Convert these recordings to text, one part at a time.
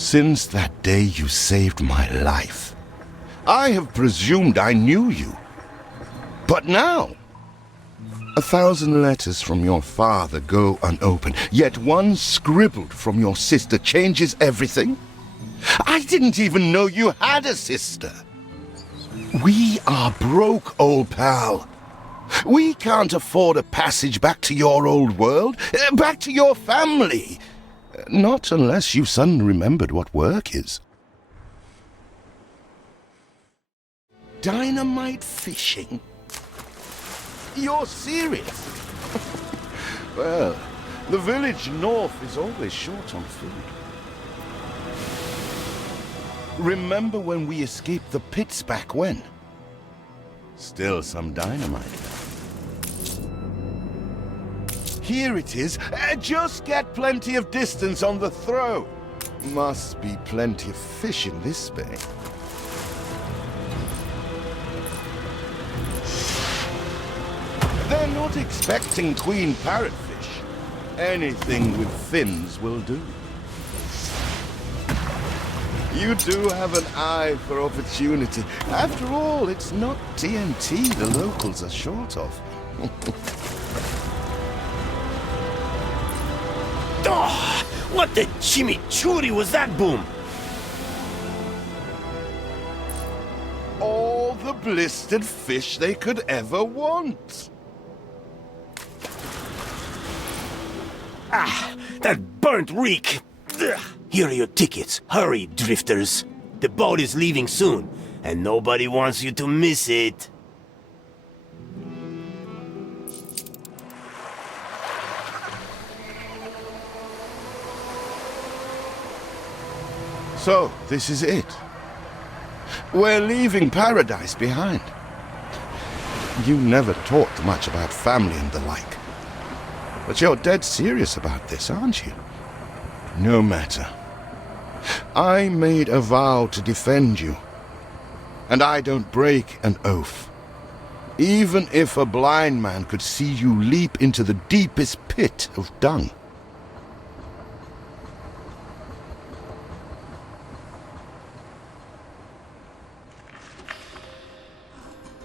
Since that day you saved my life, I have presumed I knew you. But now, 1,000 letters from your father go unopened, yet one scribbled from your sister changes everything? I didn't even know you had a sister. We are broke, old pal. We can't afford a passage back to your old world, back to your family. Not unless you suddenly remembered what work is. Dynamite fishing? You're serious? Well, the village north is always short on food. Remember when we escaped the pits back when? Still some dynamite. Here it is. Just get plenty of distance on the throw. Must be plenty of fish in this bay. They're not expecting queen parrotfish. Anything with fins will do. You do have an eye for opportunity. After all, it's not TNT the locals are short of. Oh, what the chimichurri was that boom? All the blistered fish they could ever want. Ah, that burnt reek! Ugh. Here are your tickets. Hurry, drifters. The boat is leaving soon, and nobody wants you to miss it. So, this is it. We're leaving paradise behind. You never talked much about family and the like. But you're dead serious about this, aren't you? No matter. I made a vow to defend you. And I don't break an oath. Even if a blind man could see you leap into the deepest pit of dung.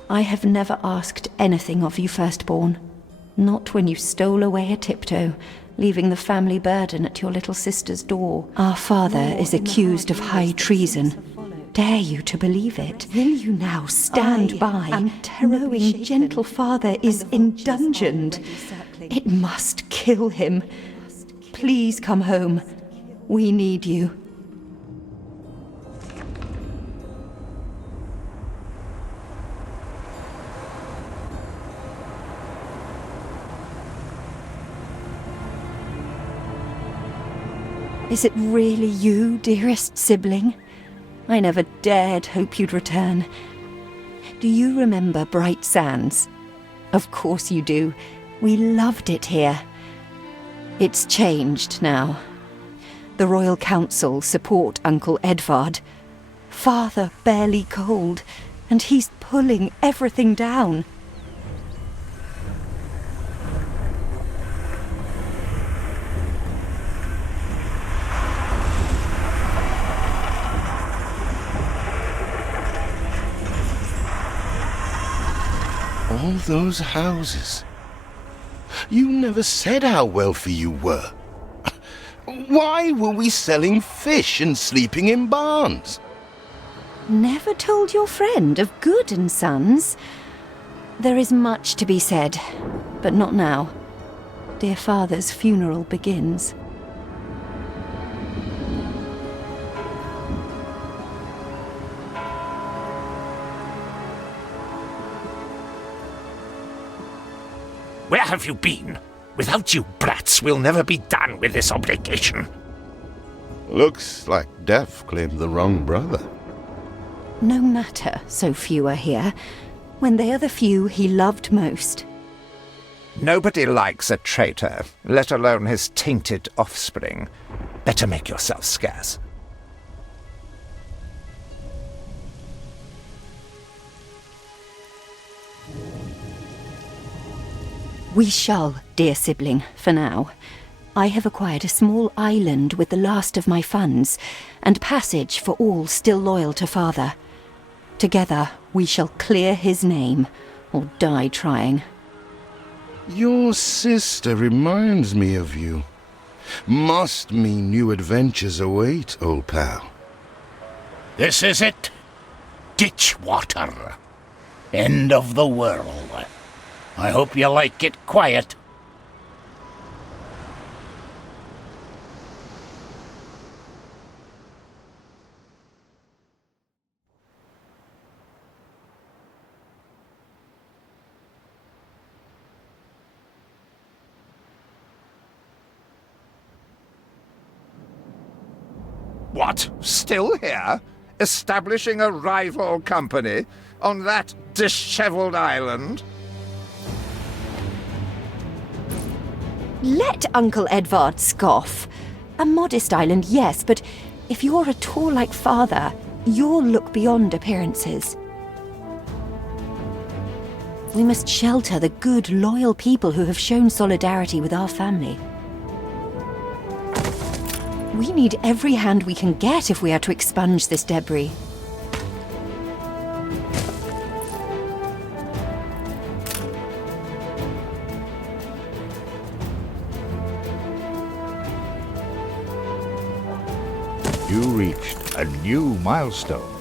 I have never asked anything of you, firstborn. Not when you stole away a tiptoe, leaving the family burden at your little sister's door. Our father is accused of high treason. Dare you to believe it? Will you now stand by, knowing gentle father is indungeoned? It must kill him. Please come home. We need you. Is it really you, dearest sibling? I never dared hope you'd return. Do you remember Bright Sands? Of course you do. We loved it here. It's changed now. The Royal Council support Uncle Edvard. Father barely cold, and he's pulling everything down. All those houses. You never said how wealthy you were. Why were we selling fish and sleeping in barns? Never told your friend of Good and Sons? There is much to be said, but not now. Dear father's funeral begins. Where have you been? Without you brats, we'll never be done with this obligation. Looks like Death claimed the wrong brother. No matter, so few are here, when they are the few he loved most. Nobody likes a traitor, let alone his tainted offspring. Better make yourself scarce. We shall, dear sibling, for now. I have acquired a small island with the last of my funds, and passage for all still loyal to Father. Together, we shall clear his name, or die trying. Your sister reminds me of you. Must mean new adventures await, old pal. This is it. Ditch water. End of the world. I hope you like it quiet. What? Still here? Establishing a rival company on that disheveled island? Let Uncle Edvard scoff. A modest island, yes, but if you're at all like Father, you'll look beyond appearances. We must shelter the good, loyal people who have shown solidarity with our family. We need every hand we can get if we are to expunge this debris. You reached a new milestone.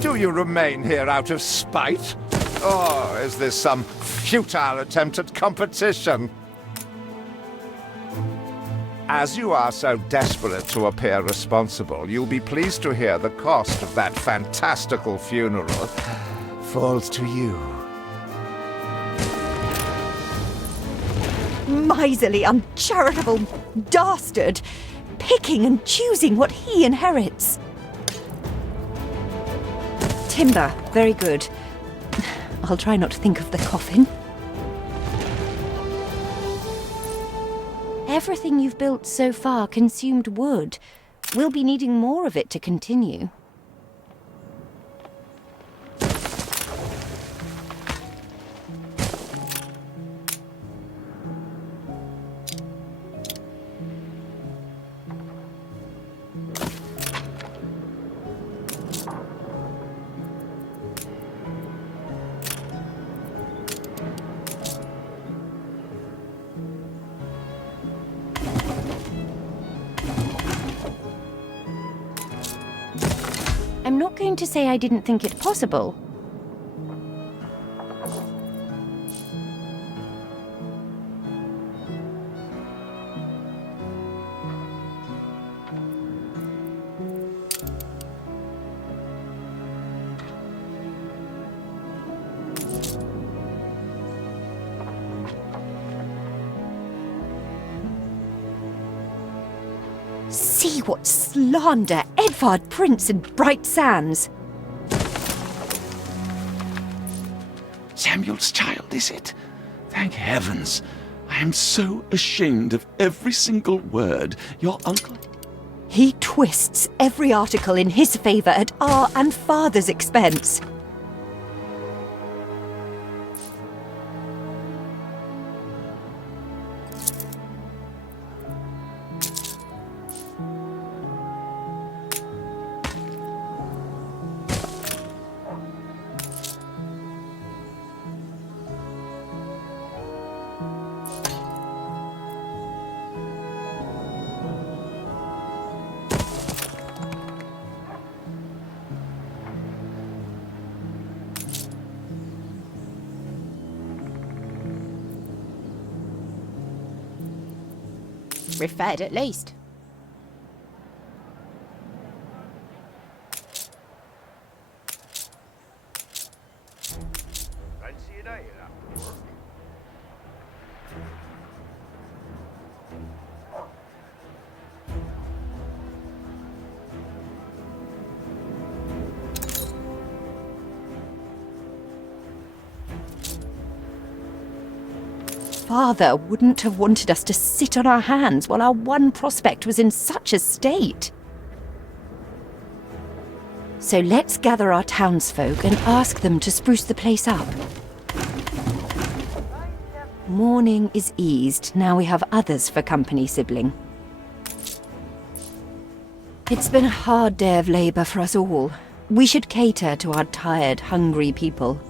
Do you remain here out of spite? Or is this some futile attempt at competition? As you are so desperate to appear responsible, you'll be pleased to hear the cost of that fantastical funeral falls to you. Miserly, uncharitable dastard! Picking and choosing what he inherits. Timber, very good. I'll try not to think of the coffin. Everything you've built so far consumed wood. We'll be needing more of it to continue. I'm not going to say I didn't think it possible. See what slander, Edvard Prince and Bright Sands. Samuel's child, is it? Thank heavens. I am so ashamed of every single word your uncle... He twists every article in his favour at our and Father's expense. We're fed at least. father wouldn't have wanted us to sit on our hands while our one prospect was in such a state. So let's gather our townsfolk and ask them to spruce the place up. Mourning is eased, now we have others for company, sibling. It's been a hard day of labor for us all. We should cater to our tired, hungry people.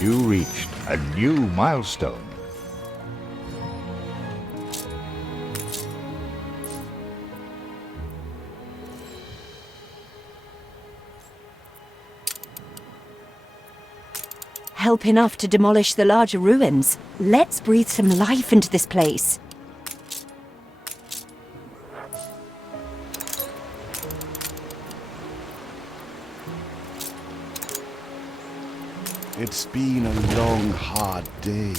You reached a new milestone. Help enough to demolish the larger ruins. Let's breathe some life into this place. It's been a long, hard day.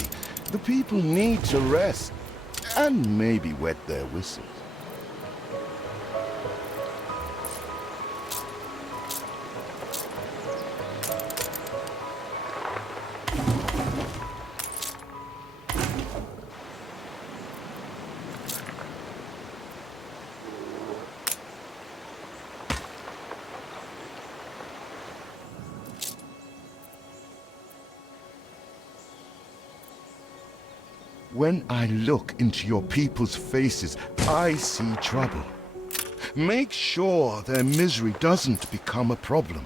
The people need to rest and maybe wet their whistles. When I look into your people's faces, I see trouble. Make sure their misery doesn't become a problem.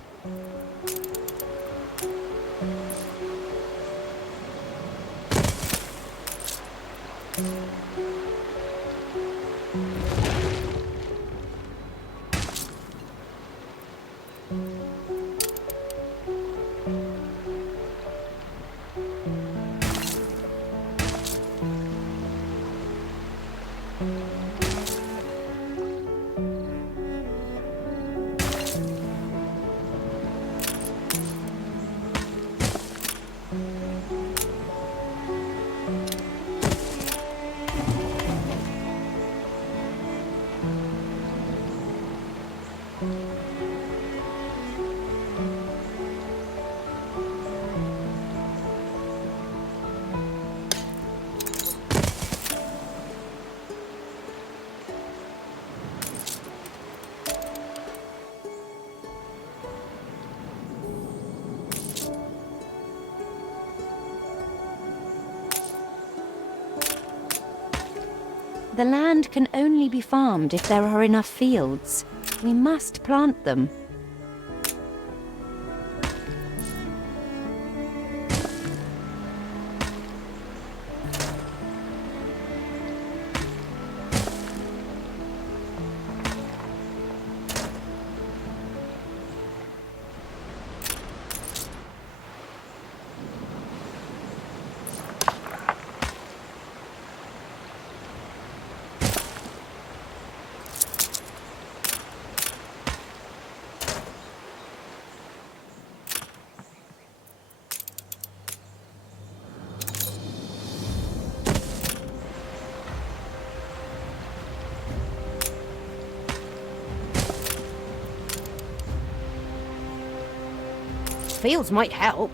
The land can only be farmed if there are enough fields. We must plant them. fields might help.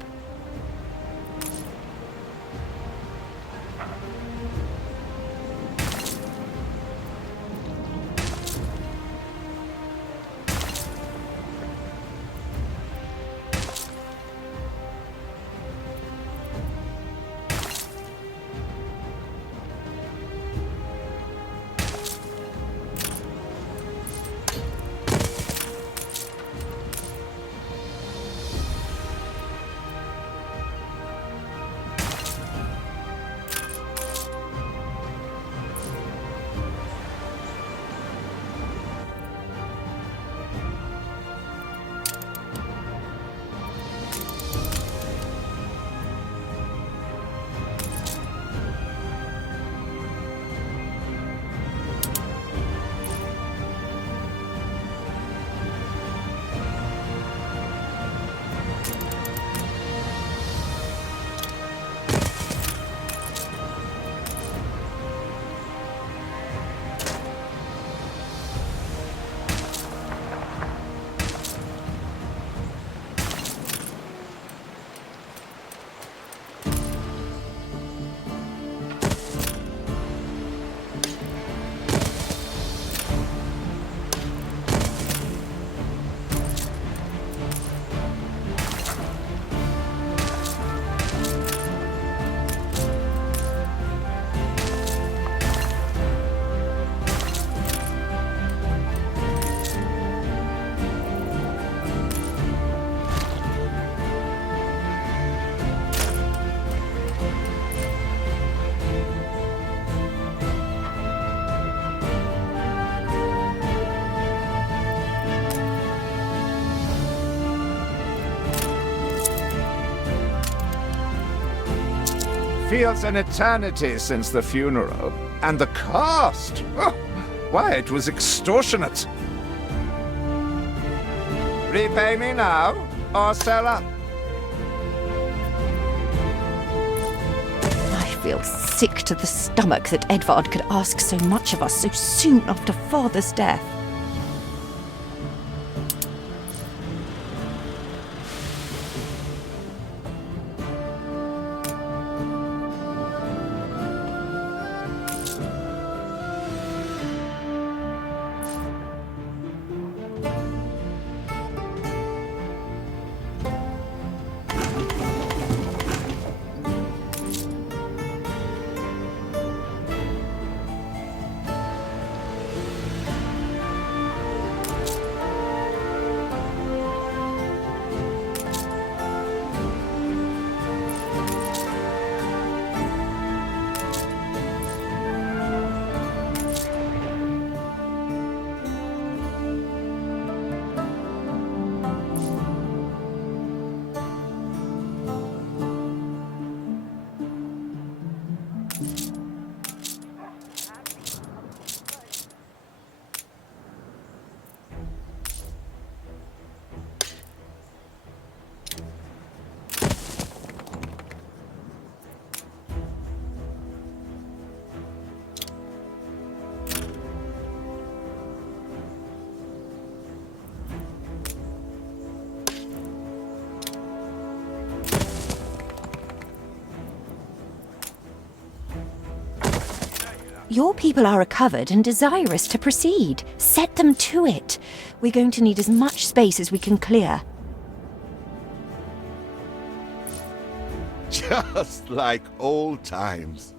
Feels an eternity since the funeral. And the cost! Oh, why, it was extortionate. Repay me now, or sell up. I feel sick to the stomach that Edvard could ask so much of us so soon after father's death. Your people are recovered and desirous to proceed. Set them to it. We're going to need as much space as we can clear. Just like old times.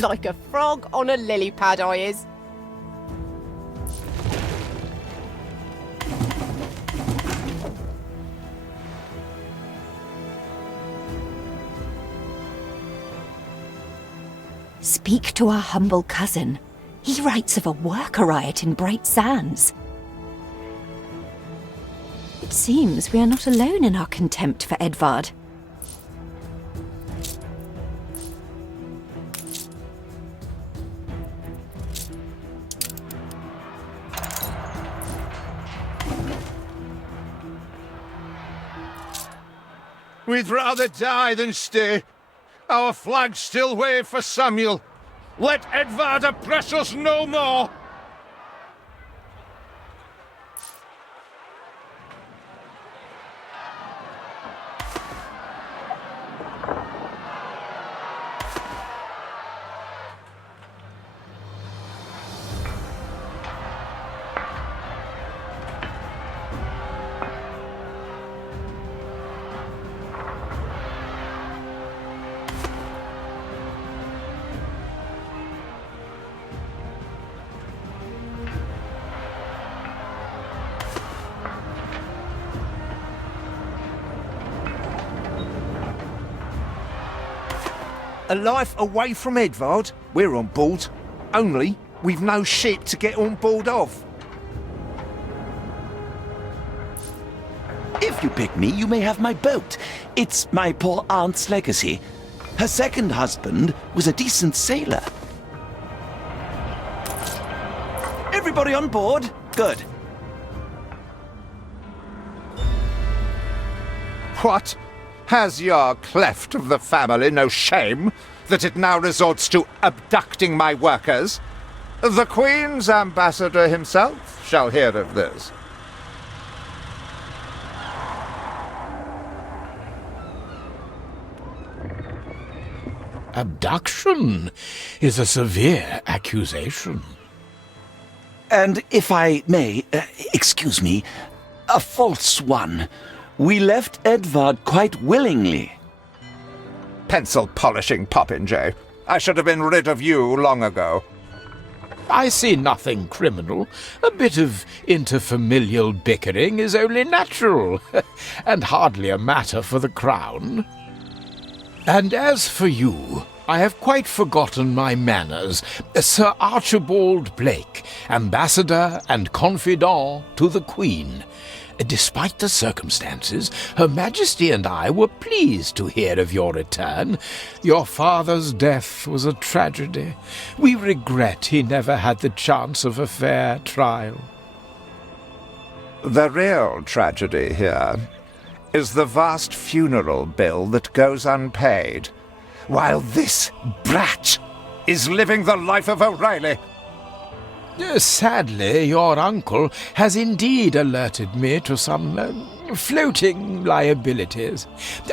Like a frog on a lily pad, I is. Speak to our humble cousin. He writes of a worker riot in Bright Sands. It seems we are not alone in our contempt for Edvard. We'd rather die than stay. Our flags still wave for Samuel. Let Edvard oppress us no more! A life away from Edvard? We're on board. Only, we've no ship to get on board of. If you pick me, you may have my boat. It's my poor aunt's legacy. Her second husband was a decent sailor. Everybody on board? Good. What? Has your cleft of the family no shame that it now resorts to abducting my workers? The Queen's ambassador himself shall hear of this. Abduction is a severe accusation. And if I may, excuse me, a false one. We left Edvard quite willingly. Pencil polishing popinjay. I should have been rid of you long ago. I see nothing criminal. A bit of interfamilial bickering is only natural, and hardly a matter for the crown. And as for you, I have quite forgotten my manners. Sir Archibald Blake, ambassador and confidant to the Queen. Despite the circumstances, Her Majesty and I were pleased to hear of your return. Your father's death was a tragedy. We regret he never had the chance of a fair trial. The real tragedy here is the vast funeral bill that goes unpaid, while this brat is living the life of O'Reilly. Sadly, your uncle has indeed alerted me to some floating liabilities.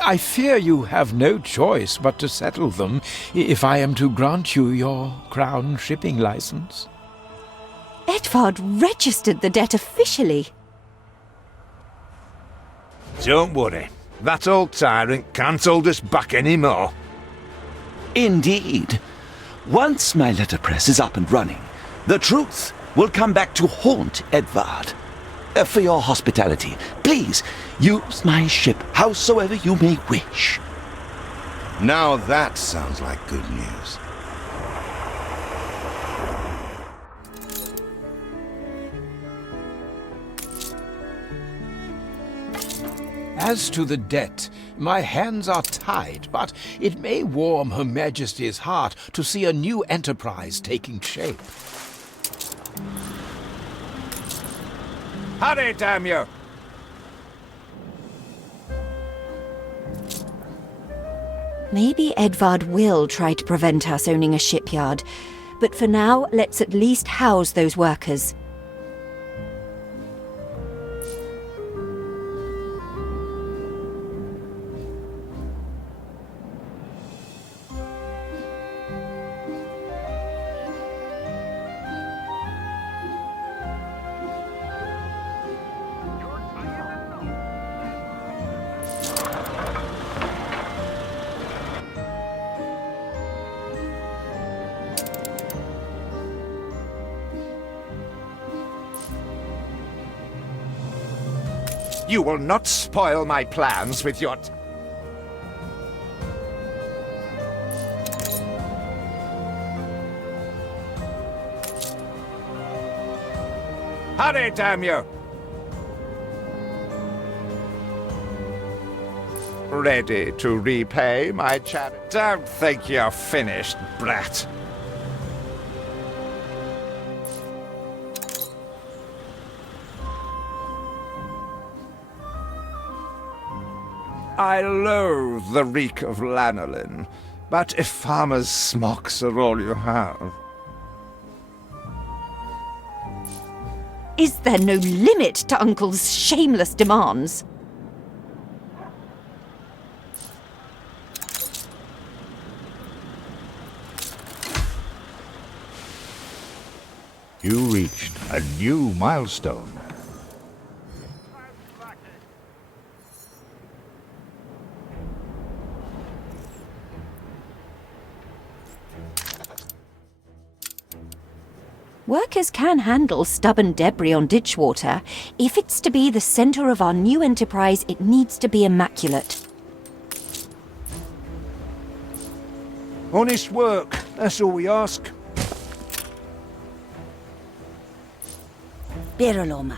I fear you have no choice but to settle them if I am to grant you your crown shipping license. Edvard registered the debt officially. Don't worry. That old tyrant can't hold us back anymore. Indeed. Once my letterpress is up and running, the truth will come back to haunt Edvard. For your hospitality, please use my ship howsoever you may wish. Now that sounds like good news. As to the debt, my hands are tied, but it may warm Her Majesty's heart to see a new enterprise taking shape. Hurry, damn you! Maybe Edvard will try to prevent us owning a shipyard, but for now, let's at least house those workers. You will not spoil my plans with your... Hurry, damn you! Ready to repay my charity? Don't think you're finished, brat. I loathe the reek of lanolin, But if farmers' smocks are all you have... Is there no limit to Uncle's shameless demands? You reached a new milestone. Workers can handle stubborn debris on ditch water. If it's to be the centre of our new enterprise, it needs to be immaculate. Honest work, that's all we ask. Birolomara,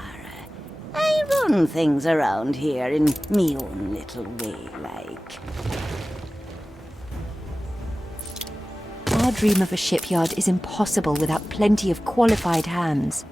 I run things around here in me own little way, like. Our dream of a shipyard is impossible without plenty of qualified hands.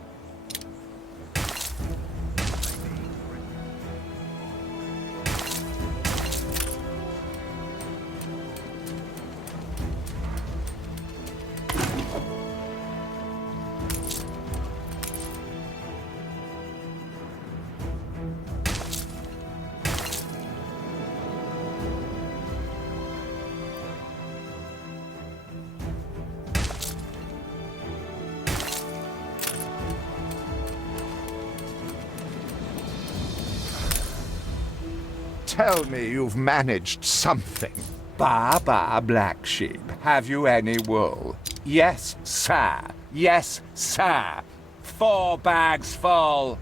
Tell me you've managed something. Ba, black sheep, have you any wool? Yes, sir. Yes, sir. 4 bags full.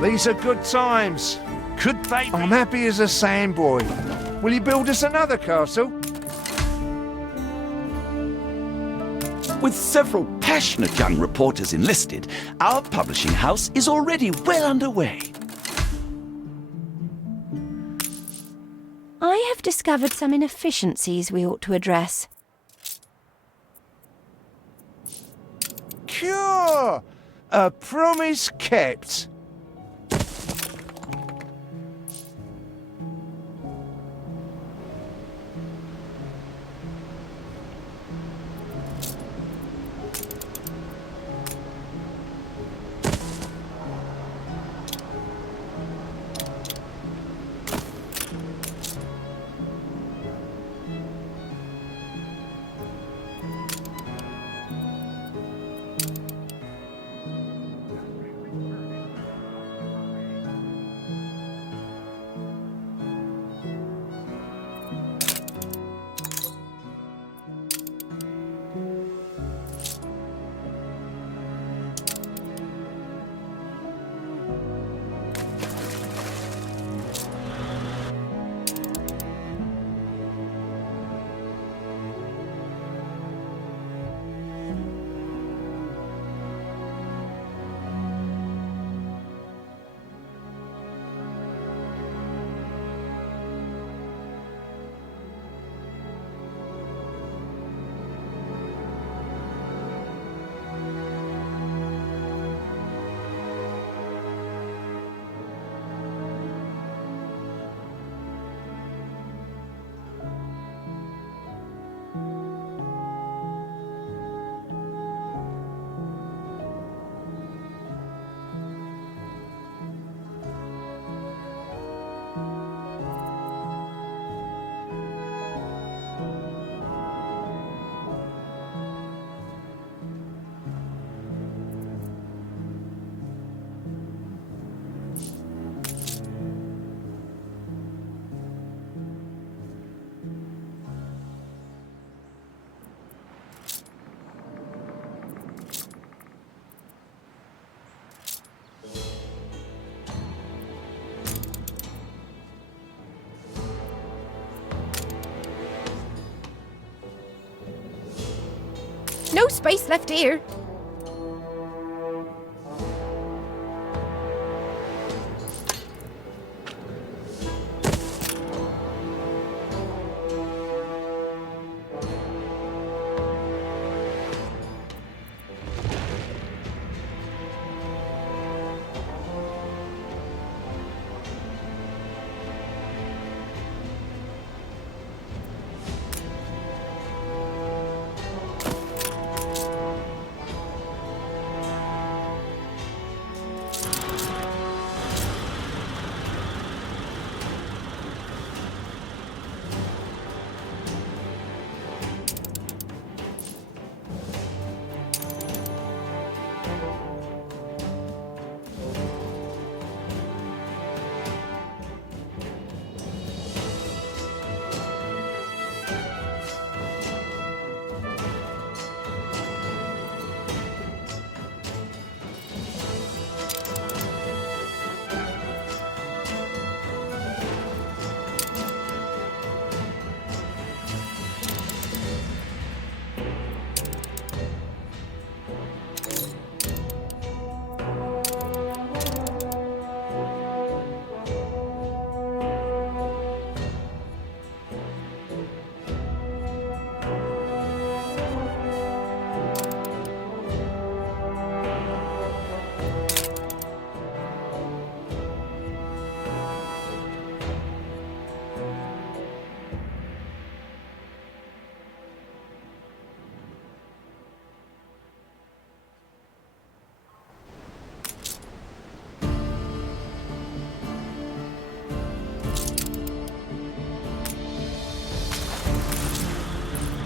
These are good times. Could they be? I'm happy as a sandboy. Will you build us another castle? With several passionate young reporters enlisted, our publishing house is already well underway. I have discovered some inefficiencies we ought to address. Cure! A promise kept. no space left here.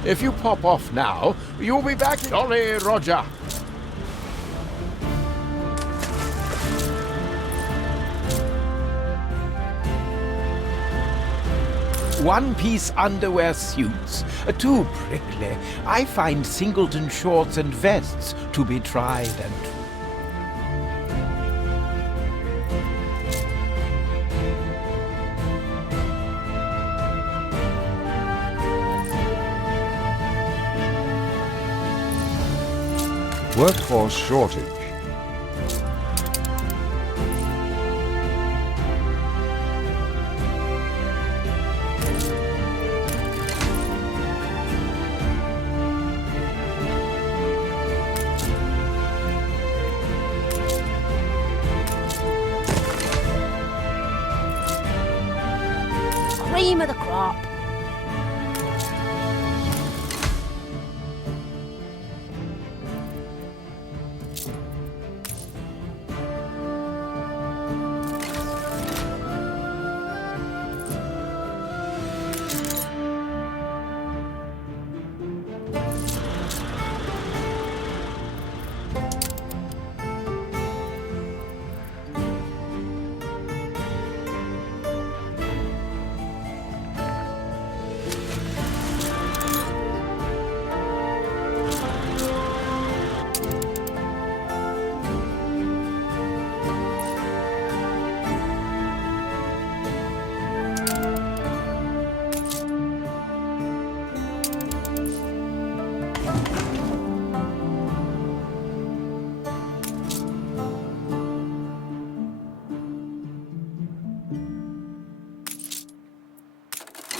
If you pop off now, you'll be back. Jolly Roger. One-piece underwear suits, too prickly. I find singleton shorts and vests to be tried and true. Workforce shortage. Cream of the crop.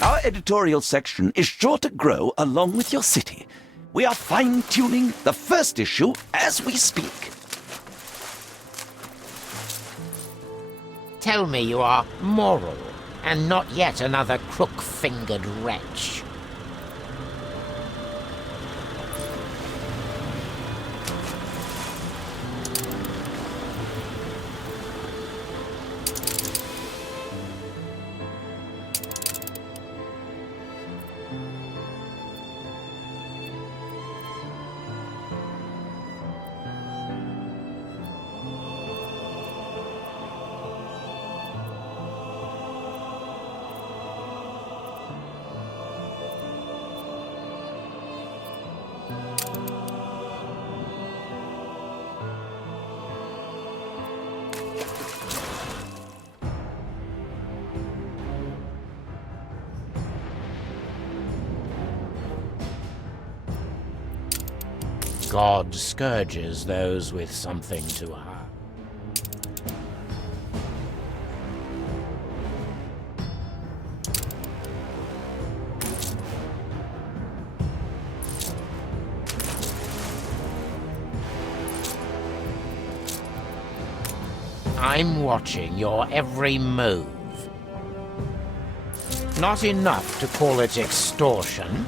Our editorial section is sure to grow along with your city. We are fine-tuning the first issue as we speak. Tell me you are moral, and not yet another crook-fingered wretch. God scourges those with something to hide. I'm watching your every move. Not enough to call it extortion.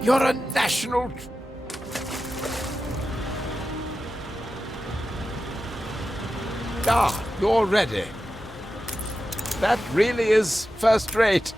You're a national... Ah, you're ready. That really is first rate.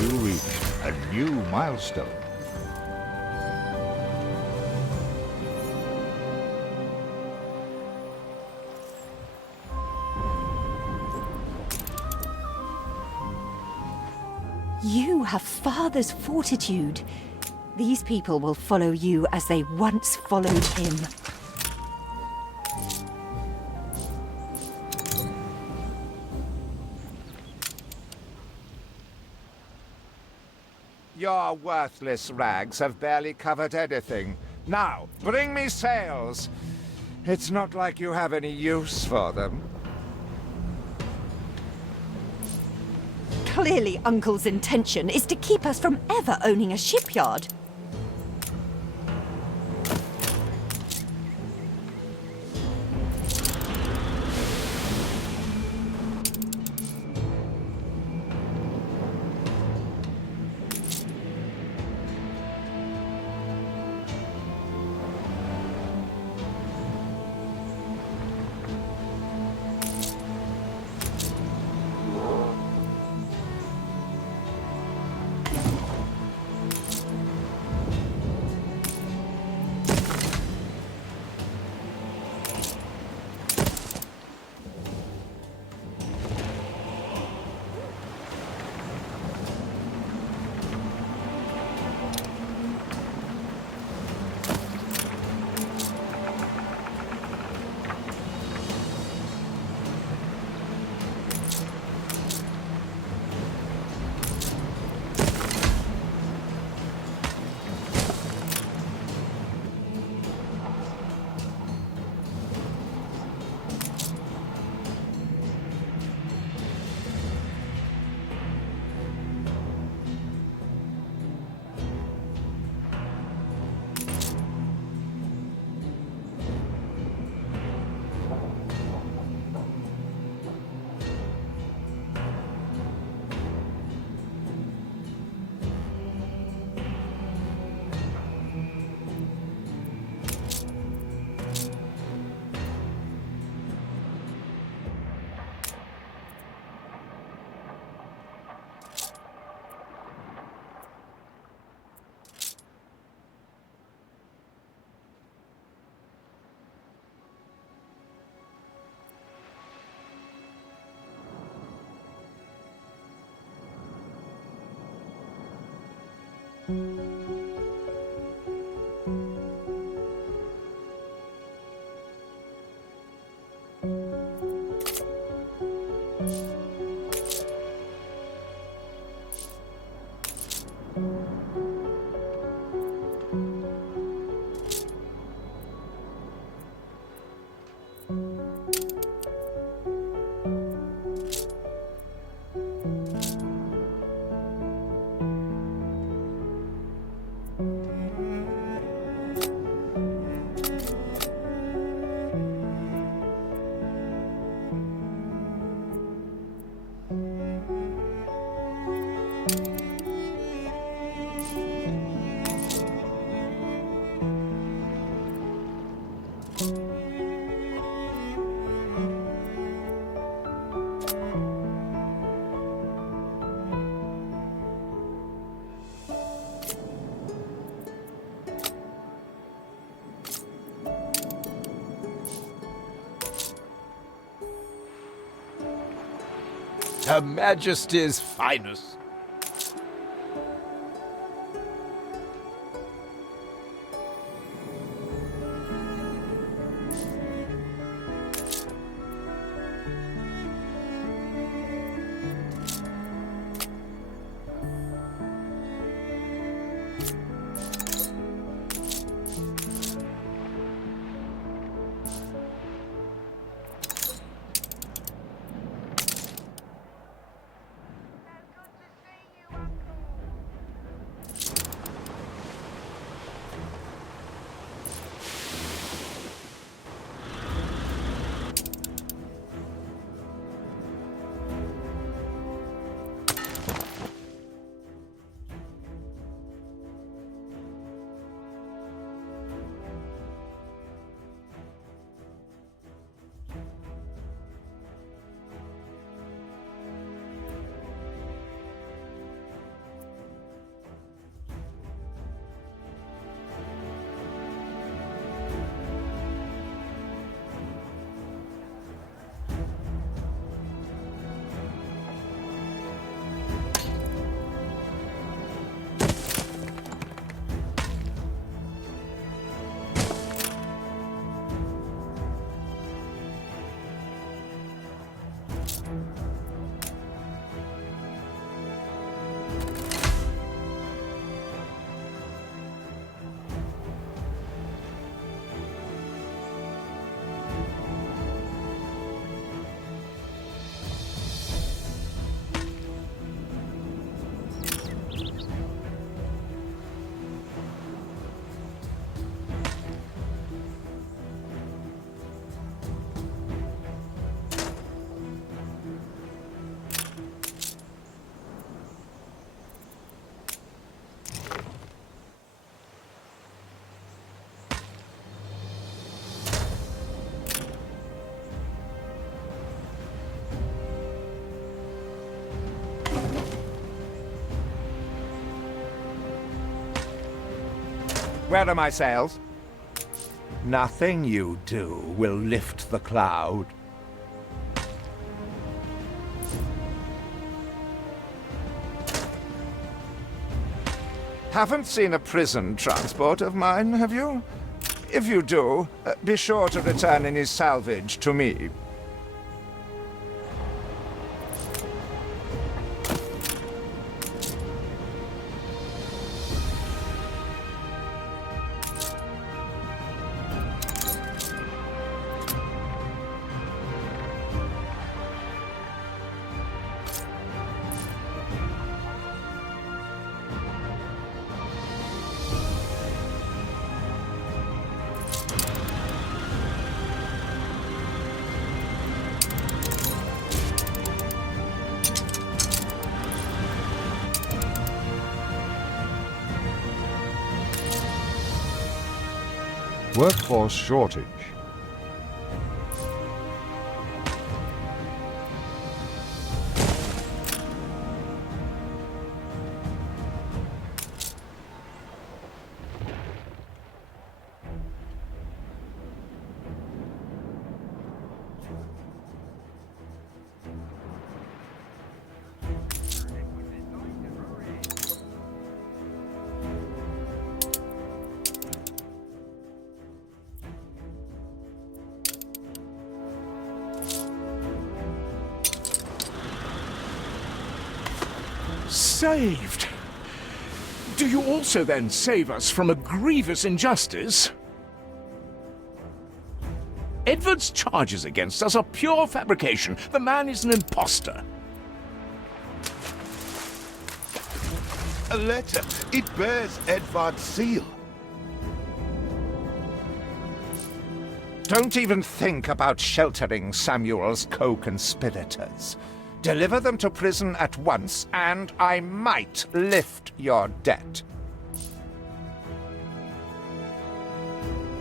You reached a new milestone. You have father's fortitude. These people will follow you as they once followed him. Your worthless rags have barely covered anything. Now, bring me sails. It's not like you have any use for them. Clearly, Uncle's intention is to keep us from ever owning a shipyard. Her Majesty's finest. Where are my sails? Nothing you do will lift the cloud. Haven't seen a prison transport of mine, have you? If you do, be sure to return any salvage to me. Workforce shortage. saved. Do you also then save us from a grievous injustice? Edward's charges against us are pure fabrication. The man is an imposter. A letter. It bears Edvard's seal. Don't even think about sheltering Samuel's co-conspirators. Deliver them to prison at once, and I might lift your debt.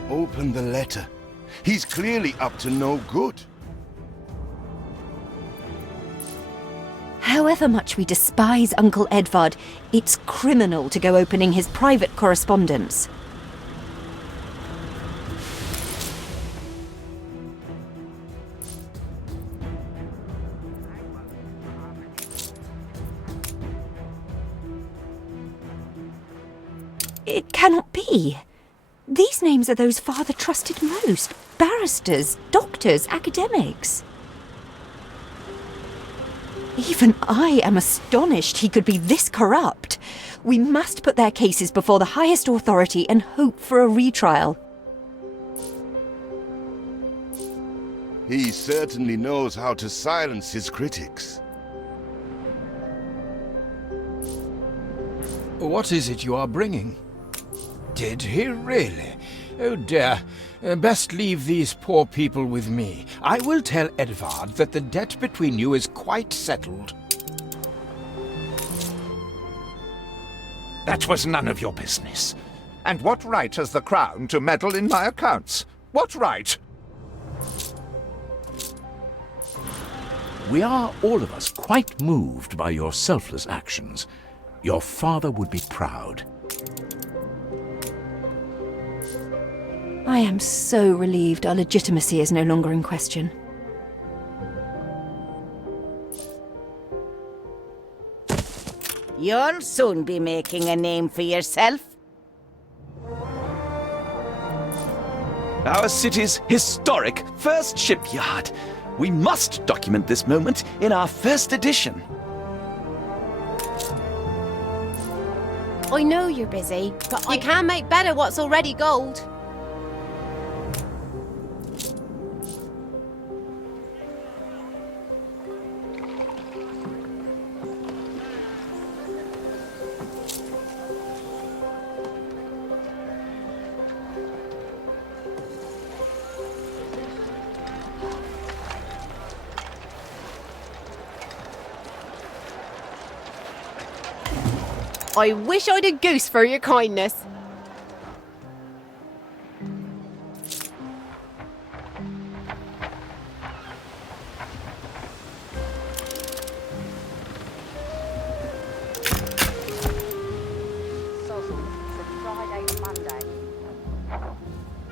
Open the letter. He's clearly up to no good. However much we despise Uncle Edvard, it's criminal to go opening his private correspondence. It cannot be. These names are those Father trusted most. Barristers, doctors, academics. Even I am astonished he could be this corrupt. We must put their cases before the highest authority and hope for a retrial. He certainly knows how to silence his critics. What is it you are bringing? Did he really? Oh dear. Best leave these poor people with me. I will tell Edvard that the debt between you is quite settled. That was none of your business. And what right has the Crown to meddle in my accounts? What right? We are, all of us, quite moved by your selfless actions. Your father would be proud. I am so relieved our legitimacy is no longer in question. You'll soon be making a name for yourself. Our city's historic first shipyard. We must document this moment in our first edition. I know you're busy, but you can make better what's already gold. I wish I'd a goose for your kindness.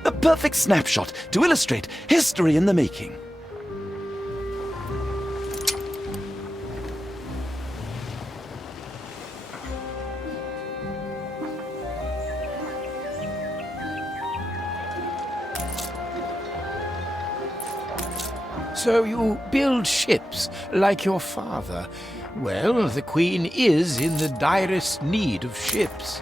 A perfect snapshot to illustrate history in the making. So you build ships like your father. Well, the Queen is in the direst need of ships.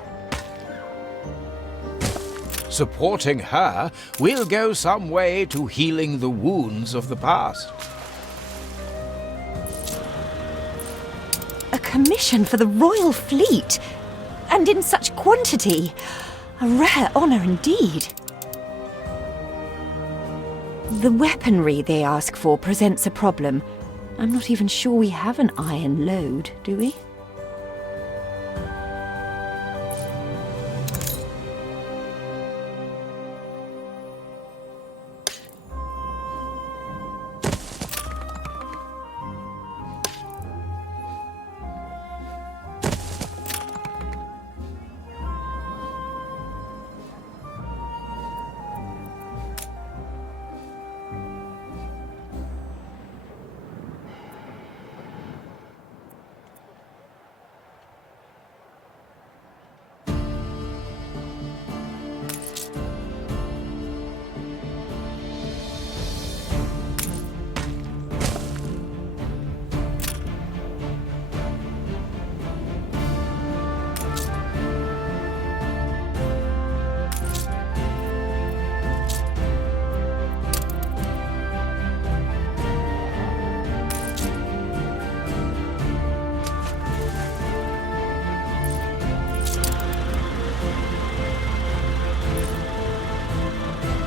Supporting her will go some way to healing the wounds of the past. A commission for the Royal Fleet, and in such quantity. A rare honour indeed. The weaponry they ask for presents a problem. I'm not even sure we have an iron load, do we?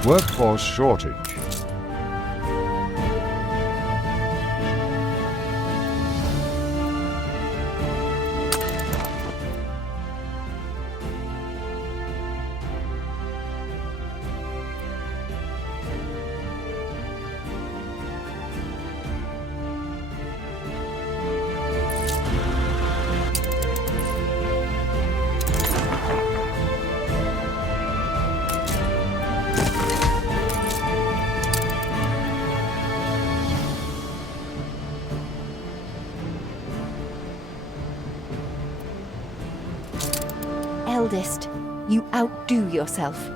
Workforce shortage. Eldest, you outdo yourself.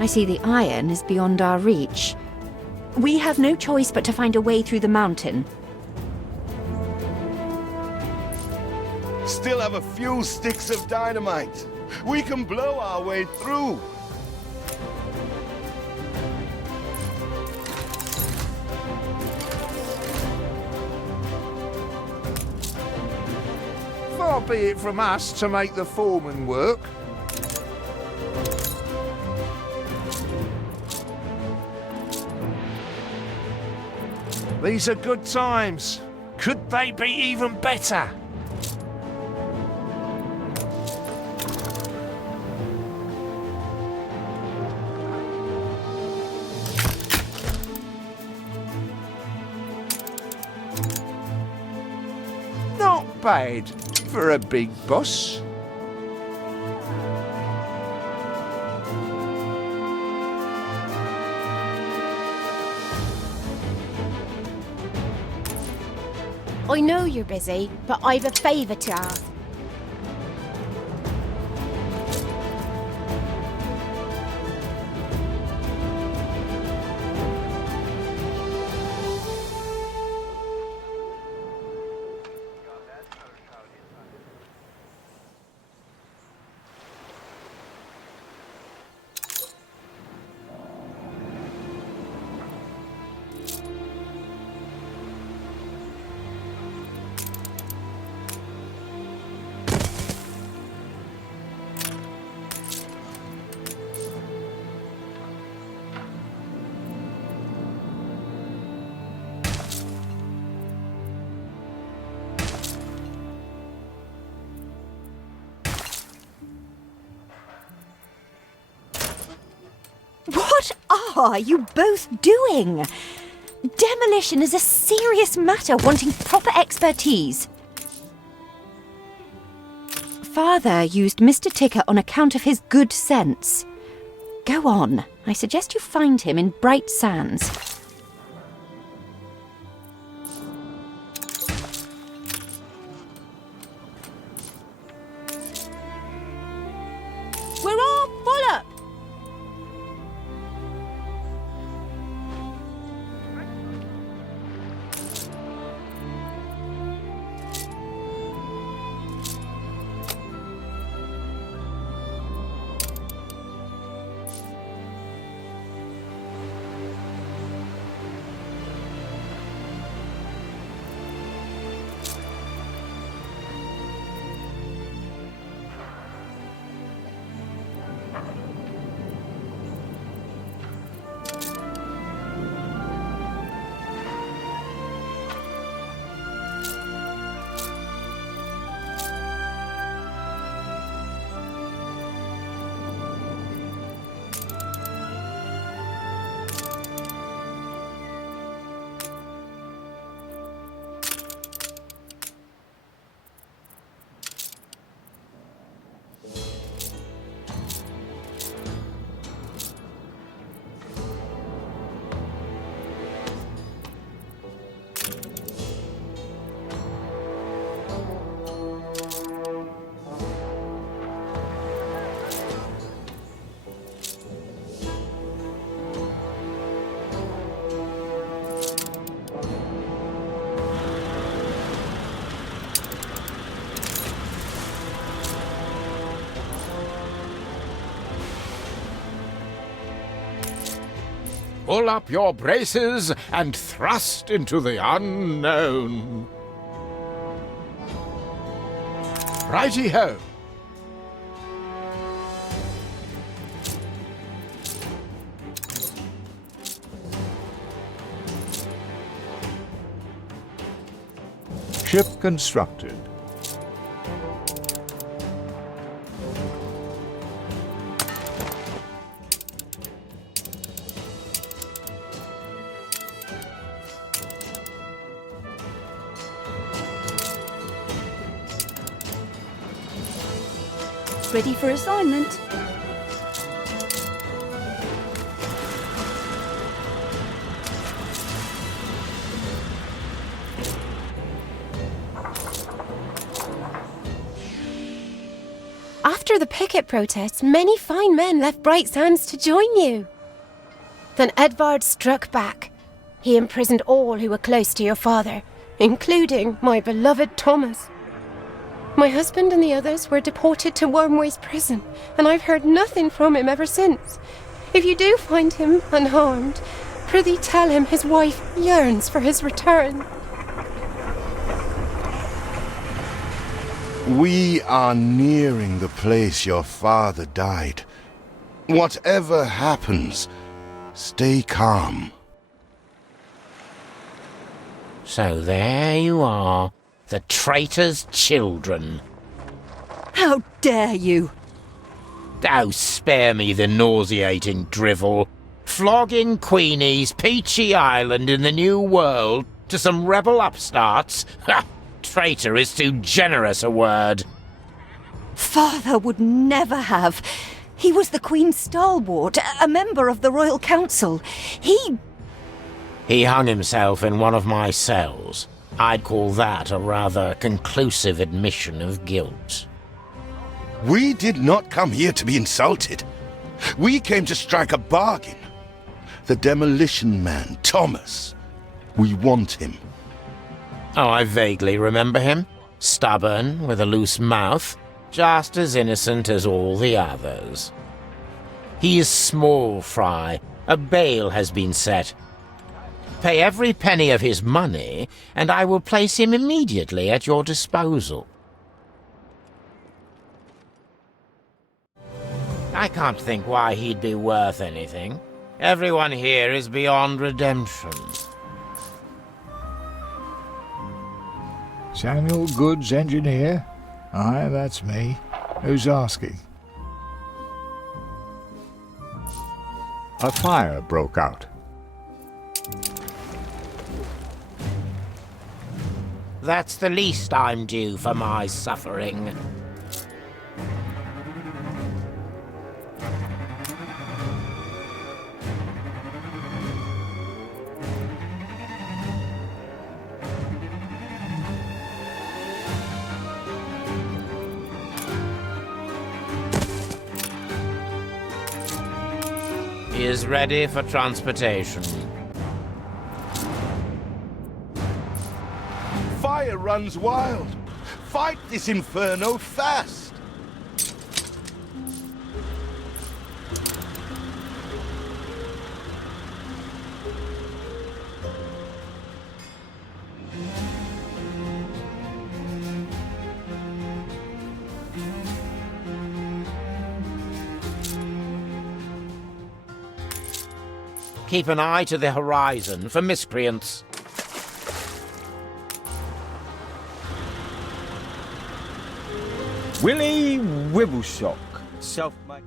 I see the iron is beyond our reach. We have no choice but to find a way through the mountain. Still have a few sticks of dynamite. We can blow our way through. Far be it from us to make the foreman work. These are good times. Could they be even better? Not bad for a big boss. I know you're busy, but I've a favour to ask. What are you both doing? Demolition is a serious matter wanting proper expertise. Father used Mr. Ticker on account of his good sense. Go on. I suggest you find him in Bright Sands. We're all full up! Pull up your braces and thrust into the unknown. Righty-ho. Ship constructed. Ready for assignment. After the picket protests, many fine men left Bright Sands to join you. Then Edvard struck back. He imprisoned all who were close to your father, including my beloved Thomas. My husband and the others were deported to Wormway's prison, and I've heard nothing from him ever since. If you do find him unharmed, prithee tell him his wife yearns for his return. We are nearing the place your father died. Whatever happens, stay calm. So there you are, the traitor's children. How dare you! Oh, spare me the nauseating drivel. Flogging Queenie's Peachy Island in the New World to some rebel upstarts? Ha! Traitor is too generous a word. Father would never have. He was the Queen's stalwart, a member of the Royal Council. He hung himself in one of my cells. I'd call that a rather conclusive admission of guilt. We did not come here to be insulted. We came to strike a bargain. The demolition man, Thomas. We want him. Oh, I vaguely remember him. Stubborn, with a loose mouth, just as innocent as all the others. He is small fry. A bail has been set. Pay every penny of his money, and I will place him immediately at your disposal. I can't think why he'd be worth anything. Everyone here is beyond redemption. Samuel Goods, engineer? Aye, that's me. Who's asking? A fire broke out. That's the least I'm due for my suffering. He is ready for transportation. Fire runs wild. Fight this inferno fast. Keep an eye to the horizon for miscreants. Willie Wibbleshock, self-made...